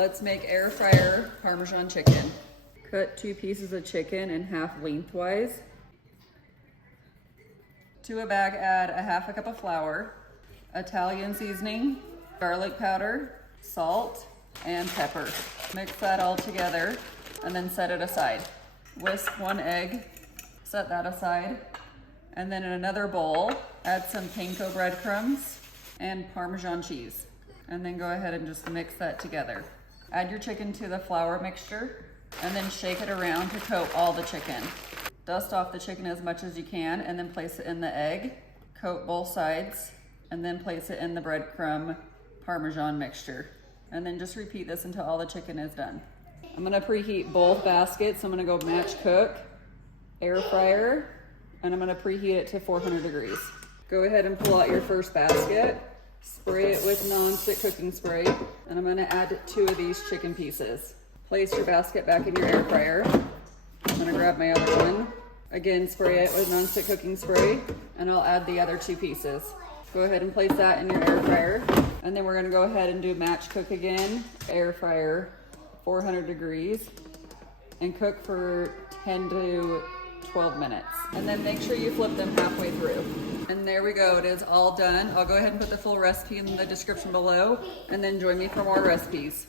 Let's make air fryer Parmesan chicken. Cut 2 pieces of chicken in half lengthwise. To a bag, add a half a cup of flour, Italian seasoning, garlic powder, salt, and pepper. Mix that all together and then set it aside. Whisk 1 egg, set that aside. And then in another bowl, add some panko breadcrumbs and Parmesan cheese. And then go ahead and just mix that together. Add your chicken to the flour mixture and then shake it around to coat all the chicken. Dust off the chicken as much as you can and then place it in the egg. Coat both sides and then place it in the breadcrumb Parmesan mixture. And then just repeat this until all the chicken is done. I'm gonna preheat both baskets. I'm gonna go match cook, air fryer, and I'm gonna preheat it to 400 degrees. Go ahead and pull out your first basket. Spray it with non-stick cooking spray, and I'm gonna add 2 of these chicken pieces. Place your basket back in your air fryer. I'm gonna grab my other one. Again, spray it with non-stick cooking spray, and I'll add the other 2 pieces. Go ahead and place that in your air fryer, and then we're gonna go ahead and do match cook again, air fryer, 400 degrees, and cook for 10 to 12 minutes. And then make sure you flip them halfway through. And there we go, it is all done. I'll go ahead and put the full recipe in the description below, and then join me for more recipes.